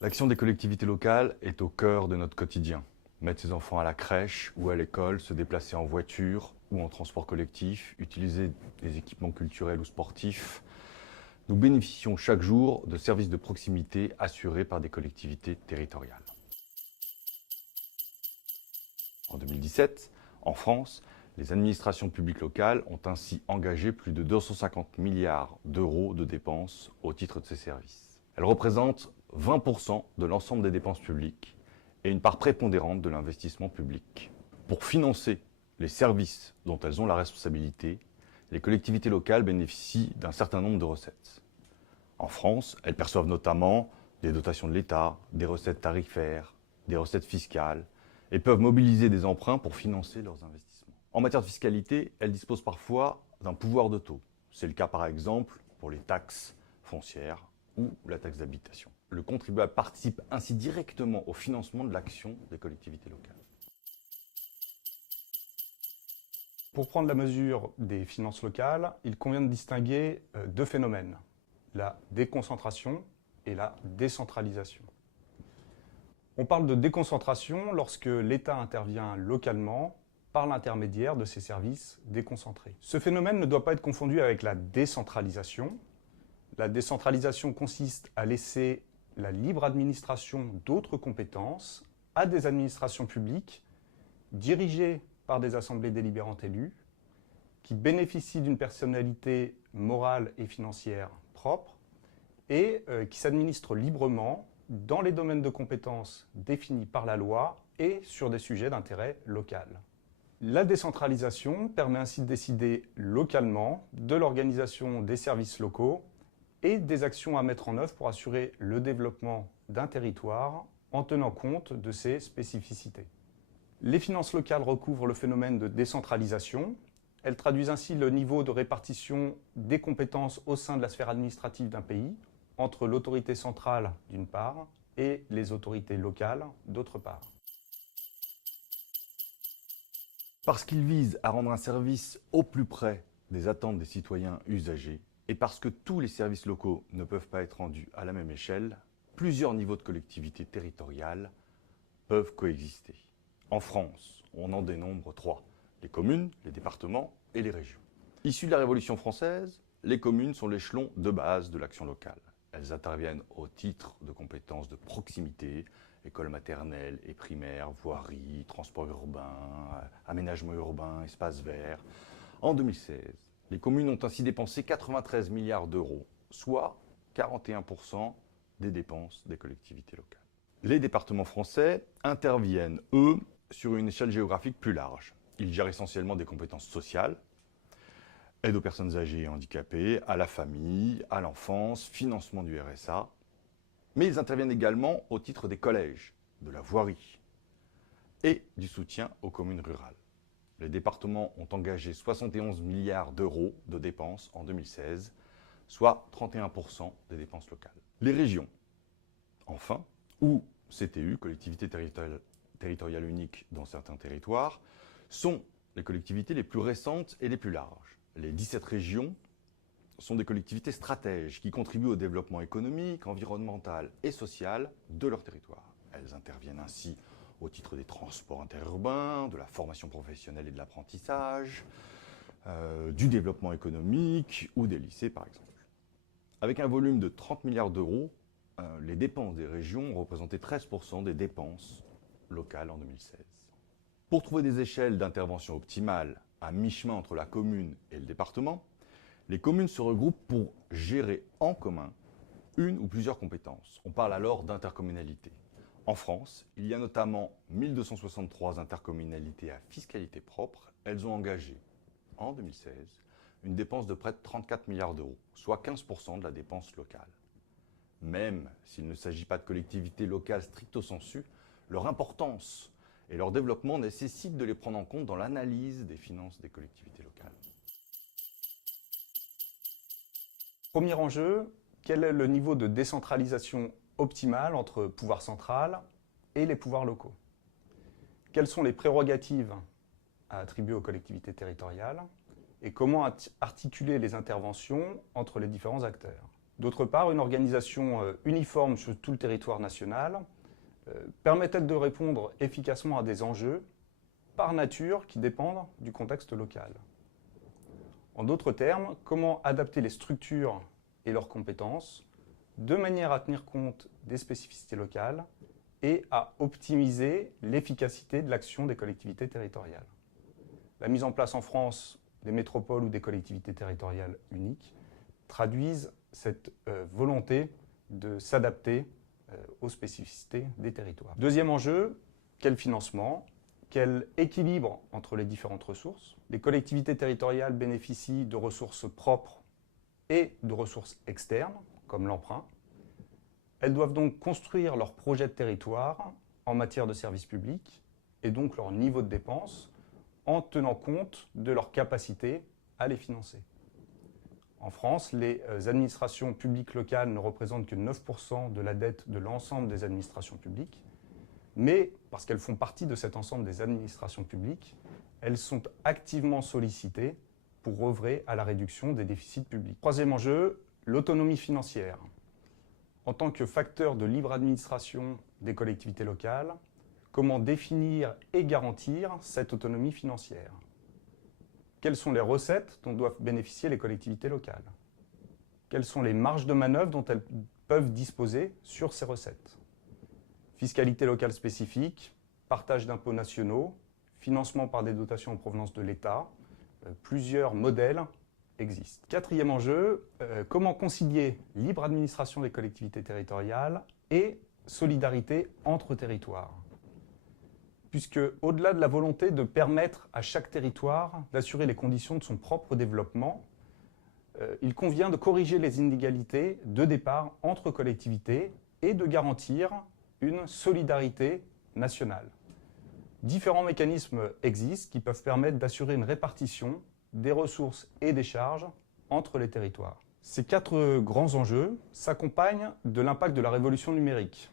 L'action des collectivités locales est au cœur de notre quotidien. Mettre ses enfants à la crèche ou à l'école, se déplacer en voiture ou en transport collectif, utiliser des équipements culturels ou sportifs. Nous bénéficions chaque jour de services de proximité assurés par des collectivités territoriales. En 2017, en France, les administrations publiques locales ont ainsi engagé plus de 250 milliards d'euros de dépenses au titre de ces services. Elles représentent 20% de l'ensemble des dépenses publiques et une part prépondérante de l'investissement public. Pour financer les services dont elles ont la responsabilité, les collectivités locales bénéficient d'un certain nombre de recettes. En France, elles perçoivent notamment des dotations de l'État, des recettes tarifaires, des recettes fiscales, et peuvent mobiliser des emprunts pour financer leurs investissements. En matière de fiscalité, elles disposent parfois d'un pouvoir de taux. C'est le cas par exemple pour les taxes foncières ou la taxe d'habitation. Le contribuable participe ainsi directement au financement de l'action des collectivités locales. Pour prendre la mesure des finances locales, il convient de distinguer deux phénomènes, la déconcentration et la décentralisation. On parle de déconcentration lorsque l'État intervient localement par l'intermédiaire de ses services déconcentrés. Ce phénomène ne doit pas être confondu avec la décentralisation. La décentralisation consiste à laisser la libre administration d'autres compétences à des administrations publiques dirigées par des assemblées délibérantes élues, qui bénéficient d'une personnalité morale et financière propre et qui s'administrent librement dans les domaines de compétences définis par la loi et sur des sujets d'intérêt local. La décentralisation permet ainsi de décider localement de l'organisation des services locaux et des actions à mettre en œuvre pour assurer le développement d'un territoire en tenant compte de ses spécificités. Les finances locales recouvrent le phénomène de décentralisation. Elles traduisent ainsi le niveau de répartition des compétences au sein de la sphère administrative d'un pays, entre l'autorité centrale d'une part et les autorités locales d'autre part. Parce qu'ils visent à rendre un service au plus près des attentes des citoyens usagers, et parce que tous les services locaux ne peuvent pas être rendus à la même échelle, plusieurs niveaux de collectivités territoriales peuvent coexister. En France, on en dénombre trois: les communes, les départements et les régions. Issues de la Révolution française, les communes sont l'échelon de base de l'action locale. Elles interviennent au titre de compétences de proximité, écoles maternelles et primaires, voirie, transport urbain, aménagement urbain, espaces verts. En 2016, les communes ont ainsi dépensé 93 milliards d'euros, soit 41% des dépenses des collectivités locales. Les départements français interviennent, eux, sur une échelle géographique plus large. Ils gèrent essentiellement des compétences sociales, aide aux personnes âgées et handicapées, à la famille, à l'enfance, financement du RSA. Mais ils interviennent également au titre des collèges, de la voirie et du soutien aux communes rurales. Les départements ont engagé 71 milliards d'euros de dépenses en 2016, soit 31% des dépenses locales. Les régions, enfin, ou CTU, collectivités territoriales uniques dans certains territoires, sont les collectivités les plus récentes et les plus larges. Les 17 régions sont des collectivités stratèges qui contribuent au développement économique, environnemental et social de leur territoire. Elles interviennent ainsi au titre des transports interurbains, de la formation professionnelle et de l'apprentissage, du développement économique ou des lycées par exemple. Avec un volume de 30 milliards d'euros, les dépenses des régions ont représenté 13% des dépenses locales en 2016. Pour trouver des échelles d'intervention optimales à mi-chemin entre la commune et le département, les communes se regroupent pour gérer en commun une ou plusieurs compétences. On parle alors d'intercommunalité. En France, il y a notamment 1263 intercommunalités à fiscalité propre. Elles ont engagé, en 2016, une dépense de près de 34 milliards d'euros, soit 15% de la dépense locale. Même s'il ne s'agit pas de collectivités locales stricto sensu, leur importance et leur développement nécessitent de les prendre en compte dans l'analyse des finances des collectivités locales. Premier enjeu, quel est le niveau de décentralisation optimal entre pouvoir central et les pouvoirs locaux? Quelles sont les prérogatives à attribuer aux collectivités territoriales? Et comment articuler les interventions entre les différents acteurs? D'autre part, une organisation uniforme sur tout le territoire national permettait de répondre efficacement à des enjeux par nature qui dépendent du contexte local. En d'autres termes, comment adapter les structures et leurs compétences de manière à tenir compte des spécificités locales et à optimiser l'efficacité de l'action des collectivités territoriales. La mise en place en France des métropoles ou des collectivités territoriales uniques traduisent cette volonté de s'adapter aux spécificités des territoires. Deuxième enjeu, quel financement ? Quel équilibre entre les différentes ressources? Les collectivités territoriales bénéficient de ressources propres et de ressources externes, comme l'emprunt. Elles doivent donc construire leur projet de territoire en matière de services publics et donc leur niveau de dépenses en tenant compte de leur capacité à les financer. En France, les administrations publiques locales ne représentent que 9% de la dette de l'ensemble des administrations publiques, mais parce qu'elles font partie de cet ensemble des administrations publiques, elles sont activement sollicitées pour œuvrer à la réduction des déficits publics. Troisième enjeu, l'autonomie financière. En tant que facteur de libre administration des collectivités locales, comment définir et garantir cette autonomie financière? Quelles sont les recettes dont doivent bénéficier les collectivités locales? Quelles sont les marges de manœuvre dont elles peuvent disposer sur ces recettes? Fiscalité locale spécifique, partage d'impôts nationaux, financement par des dotations en provenance de l'État, plusieurs modèles existent. Quatrième enjeu, comment concilier libre administration des collectivités territoriales et solidarité entre territoires? Puisque, au-delà de la volonté de permettre à chaque territoire d'assurer les conditions de son propre développement, il convient de corriger les inégalités de départ entre collectivités et de garantir une solidarité nationale. Différents mécanismes existent qui peuvent permettre d'assurer une répartition des ressources et des charges entre les territoires. Ces quatre grands enjeux s'accompagnent de l'impact de la révolution numérique.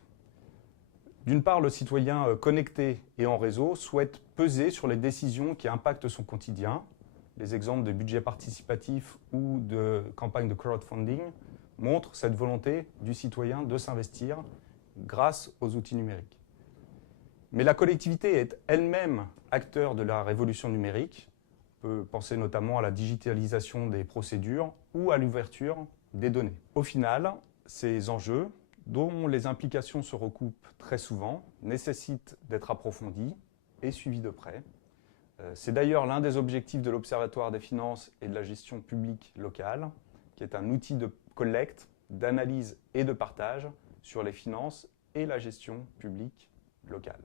D'une part, le citoyen connecté et en réseau souhaite peser sur les décisions qui impactent son quotidien. Les exemples de budget participatif ou de campagne de crowdfunding montrent cette volonté du citoyen de s'investir grâce aux outils numériques. Mais la collectivité est elle-même acteur de la révolution numérique. On peut penser notamment à la digitalisation des procédures ou à l'ouverture des données. Au final, ces enjeux, dont les implications se recoupent très souvent, nécessitent d'être approfondis et suivis de près. C'est d'ailleurs l'un des objectifs de l'Observatoire des finances et de la gestion publique locale, qui est un outil de collecte, d'analyse et de partage sur les finances et la gestion publique locale.